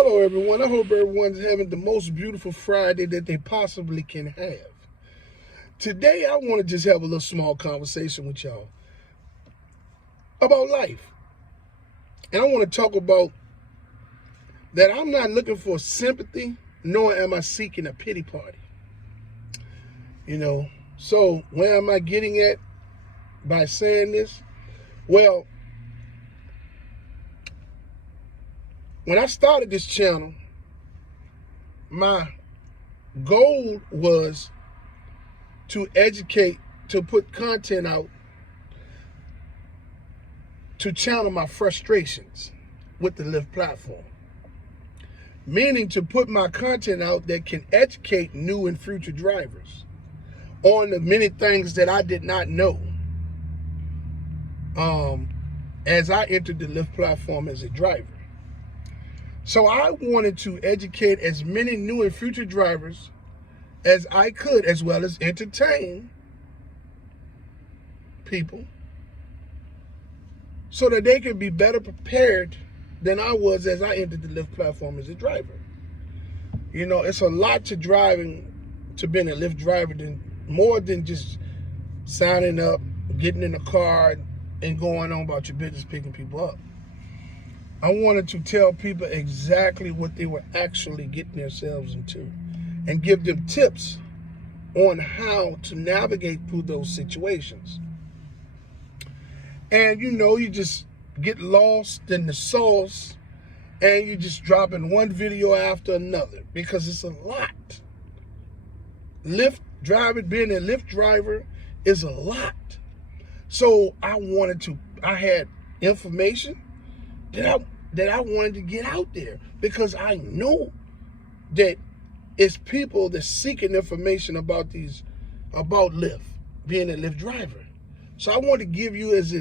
Hello everyone, I hope everyone's having the most beautiful Friday that they possibly can have. Today I want to just have a little small conversation with y'all about life. And I want to talk about that I'm not looking for sympathy, nor am I seeking a pity party. So where am I getting at by saying this? Well, when I started this channel, my goal was to educate, to put content out, to channel my frustrations with the Lyft platform. Meaning to put my content out that can educate new and future drivers on the many things that I did not know as I entered the Lyft platform as a driver. So I wanted to educate as many new and future drivers as I could, as well as entertain people so that they could be better prepared than I was as I entered the Lyft platform as a driver. It's a lot to driving, to being a Lyft driver, than more than just signing up, getting in a car, and going on about your business, picking people up. I wanted to tell people exactly what they were actually getting themselves into and give them tips on how to navigate through those situations. And you just get lost in the sauce and you're just dropping one video after another because it's a lot. Lyft driving, being a Lyft driver is a lot. So I had information that I wanted to get out there because I know that it's people that's seeking information about Lyft, being a Lyft driver. So I wanted to give you as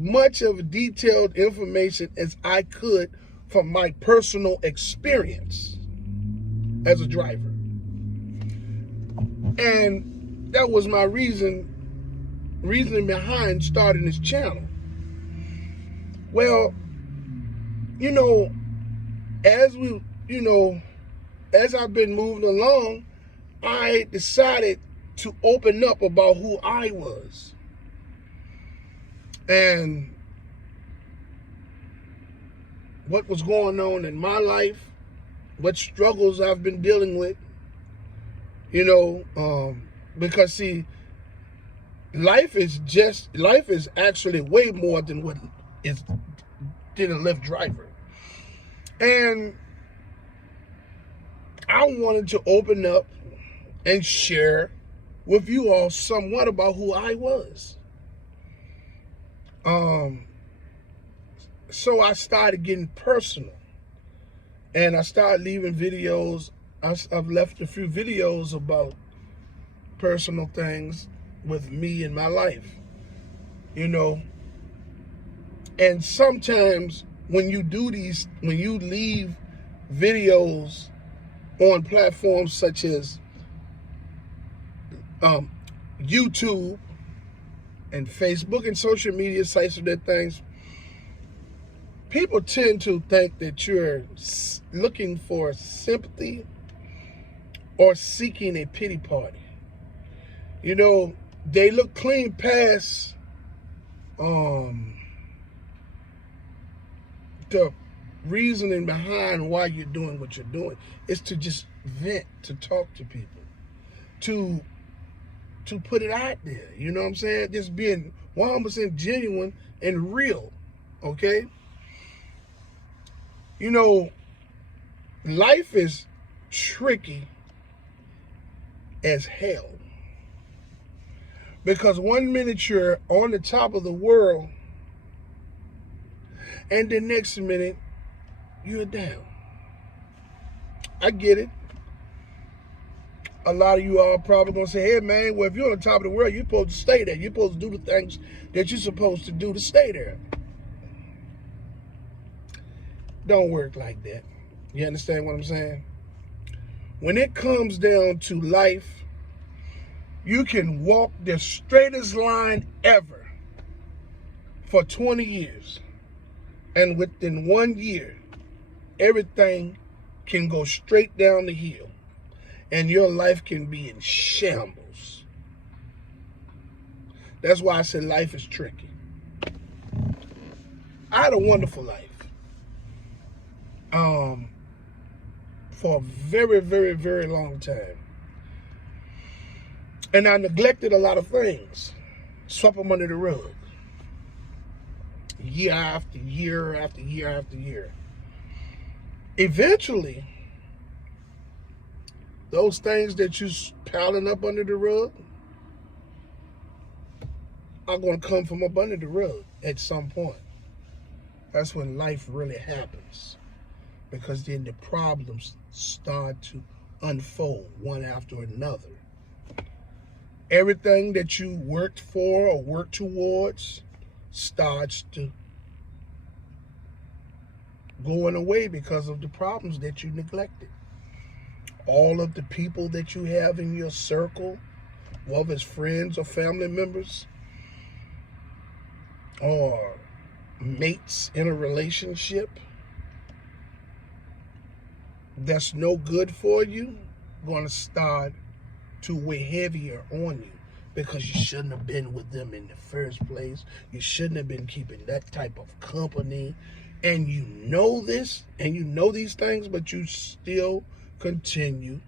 much of a detailed information as I could from my personal experience as a driver. And that was my reasoning behind starting this channel. Well, as I've been moving along, I decided to open up about who I was and what was going on in my life, what struggles I've been dealing with, because see, life is actually way more than what is than a Lyft driver. And I wanted to open up and share with you all somewhat about who I was. So I started getting personal, and I started leaving videos. I've left a few videos about personal things with me in my life, and sometimes when you leave videos on platforms such as YouTube and Facebook and social media sites of that things, people tend to think that you're looking for sympathy or seeking a pity party. They look clean past the reasoning behind why you're doing what you're doing. It's to just vent, to talk to people, to put it out there. You know what I'm saying? Just being 100% genuine and real, okay? Life is tricky as hell. Because one minute you're on the top of the world, and the next minute you're down. I get it. A lot of you are probably going to say, hey, man, well, if you're on the top of the world, you're supposed to stay there. You're supposed to do the things that you're supposed to do to stay there. Don't work like that. You understand what I'm saying? When it comes down to life, you can walk the straightest line ever for 20 years And within 1 year, everything can go straight down the hill. And your life can be in shambles. That's why I said life is tricky. I had a wonderful life. For a very, very, very long time. And I neglected a lot of things. Swept them under the rug. Year after year after year after year. Eventually, those things that you piling up under the rug are going to come from up under the rug at some point. That's when life really happens. Because then the problems start to unfold one after another. Everything that you worked for or worked towards starts to going away because of the problems that you neglected. All of the people that you have in your circle, whether it's friends or family members, or mates in a relationship, that's no good for you, going to start to weigh heavier on you because you shouldn't have been with them in the first place. You shouldn't have been keeping that type of company. And you know this, and you know these things, but you still continue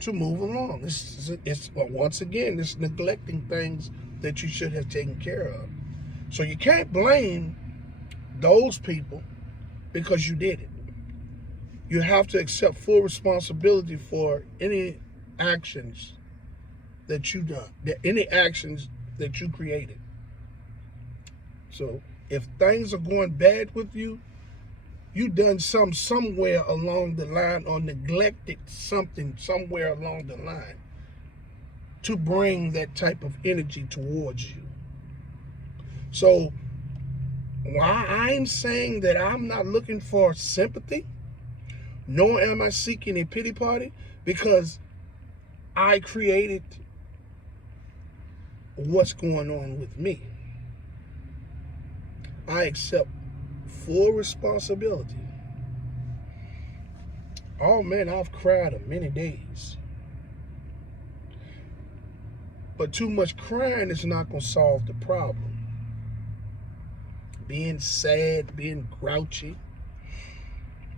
to move along. It's once again, it's neglecting things that you should have taken care of. So you can't blame those people because you did it. You have to accept full responsibility for any actions that you done, any actions that you created. So if things are going bad with you, you done somewhere along the line or neglected something somewhere along the line to bring that type of energy towards you. So why I'm saying that I'm not looking for sympathy, nor am I seeking a pity party, because I created what's going on with me. I accept full responsibility. Oh man, I've cried on many days. But too much crying is not going to solve the problem. Being sad, being grouchy,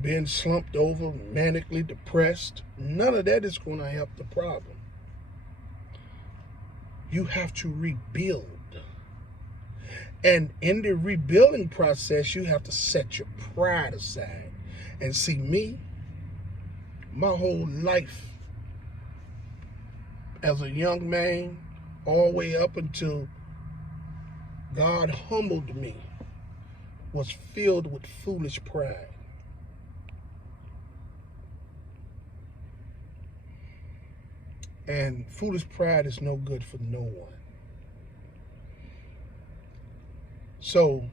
being slumped over, manically depressed, none of that is going to help the problem. You have to rebuild. And in the rebuilding process, you have to set your pride aside. And see, me, my whole life as a young man, all the way up until God humbled me, was filled with foolish pride. And foolish pride is no good for no one. So,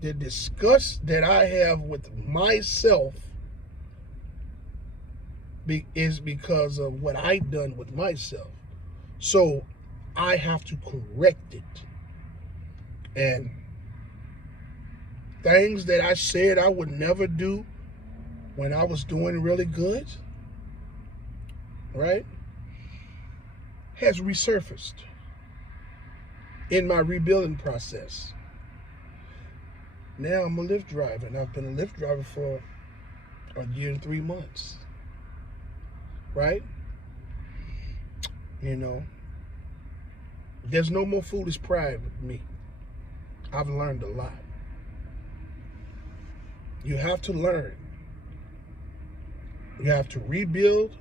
the disgust that I have with myself is because of what I've done with myself. So, I have to correct it. And things that I said I would never do when I was doing really good, right, has resurfaced in my rebuilding process. Now I'm a Lyft driver, and I've been a Lyft driver for a year and 3 months, right? You know, there's no more foolish pride with me. I've learned a lot. You have to learn. You have to rebuild.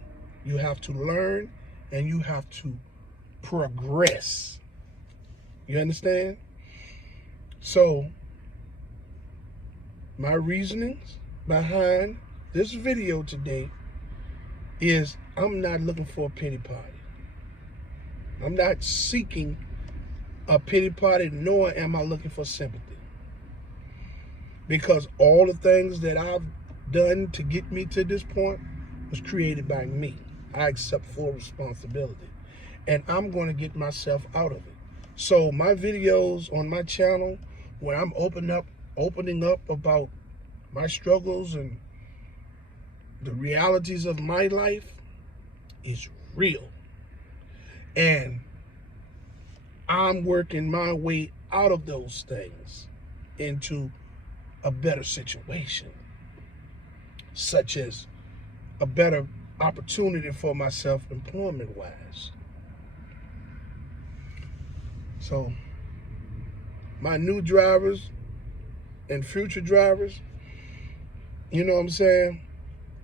You have to learn, and you have to progress. You understand? So, my reasonings behind this video today is I'm not looking for a pity party. I'm not seeking a pity party, nor am I looking for sympathy. Because all the things that I've done to get me to this point was created by me. I accept full responsibility. And I'm going to get myself out of it. So my videos on my channel where I'm opening up about my struggles and the realities of my life is real. And I'm working my way out of those things into a better situation, such as a better opportunity for myself employment-wise. So my new drivers and future drivers, you know what I'm saying?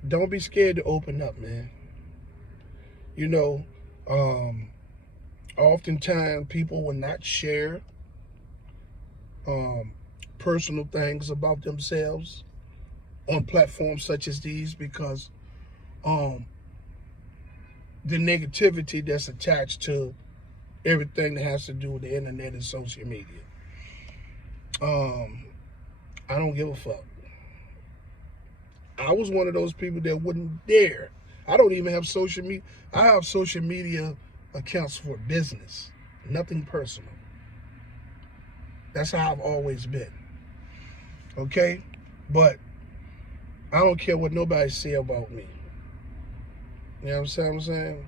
Don't be scared to open up, man. You know, oftentimes people will not share personal things about themselves on platforms such as these because the negativity that's attached to everything that has to do with the internet and social media. I don't give a fuck. I was one of those people that wouldn't dare. I don't even have social media. I have social media accounts for business, nothing personal. That's how I've always been. Okay? But I don't care what nobody say about me. You know what I'm saying?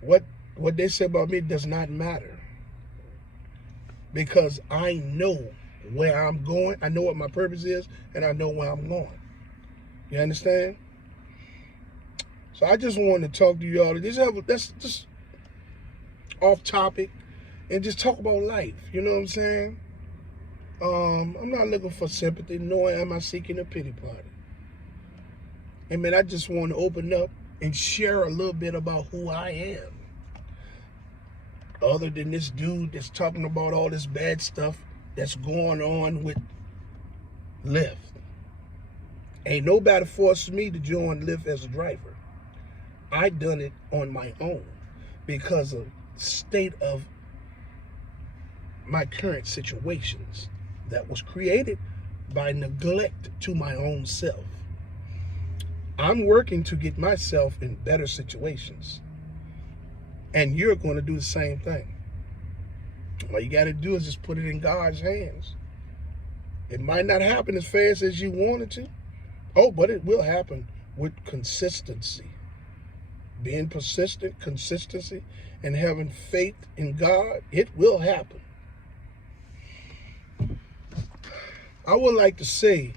What they say about me does not matter. Because I know where I'm going, I know what my purpose is, and I know where I'm going. You understand? So I just wanted to talk to y'all. Let's just off topic and just talk about life. You know what I'm saying? I'm not looking for sympathy, nor am I seeking a pity party. I mean, I just want to open up and share a little bit about who I am. Other than this dude that's talking about all this bad stuff that's going on with Lyft. Ain't nobody forced me to join Lyft as a driver. I done it on my own because of the state of my current situations that was created by neglect to my own self. I'm working to get myself in better situations. And you're going to do the same thing. All you got to do is just put it in God's hands. It might not happen as fast as you want it to. Oh, but it will happen with consistency. Being persistent, consistency, and having faith in God, it will happen. I would like to say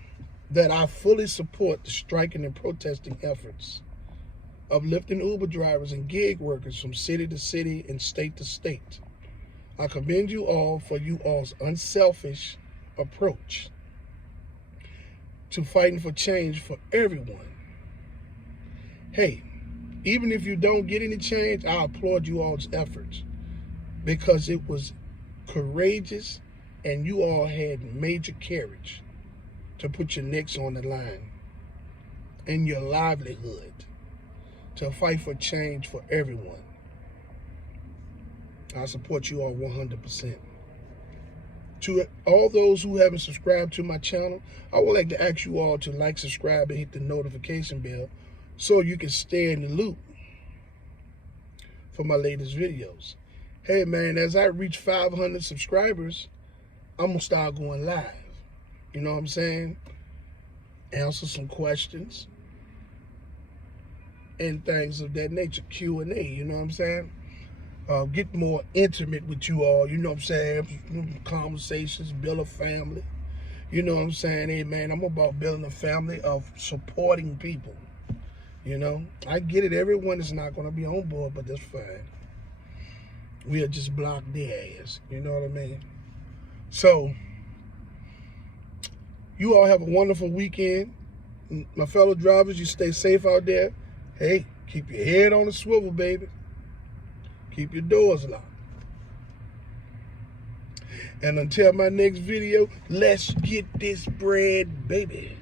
that I fully support the striking and protesting efforts of Lyft and Uber drivers and gig workers from city to city and state to state. I commend you all for you all's unselfish approach to fighting for change for everyone. Hey, even if you don't get any change, I applaud you all's efforts because it was courageous and you all had major courage to put your necks on the line and your livelihood to fight for change for everyone. I support you all 100%. To all those who haven't subscribed to my channel, I would like to ask you all to like, subscribe, and hit the notification bell so you can stay in the loop for my latest videos. Hey man, as I reach 500 subscribers, I'm going to start going live. You know what I'm saying? Answer some questions and things of that nature, Q&A, you know what I'm saying? Get more intimate with you all, you know what I'm saying? Conversations, build a family. You know what I'm saying? Hey man, I'm about building a family of supporting people. You know, I get it, everyone is not going to be on board, but that's fine. We'll just block their ass, you know what I mean? So, you all have a wonderful weekend. My fellow drivers, you stay safe out there. Hey, keep your head on the swivel, baby. Keep your doors locked. And until my next video, let's get this bread, baby.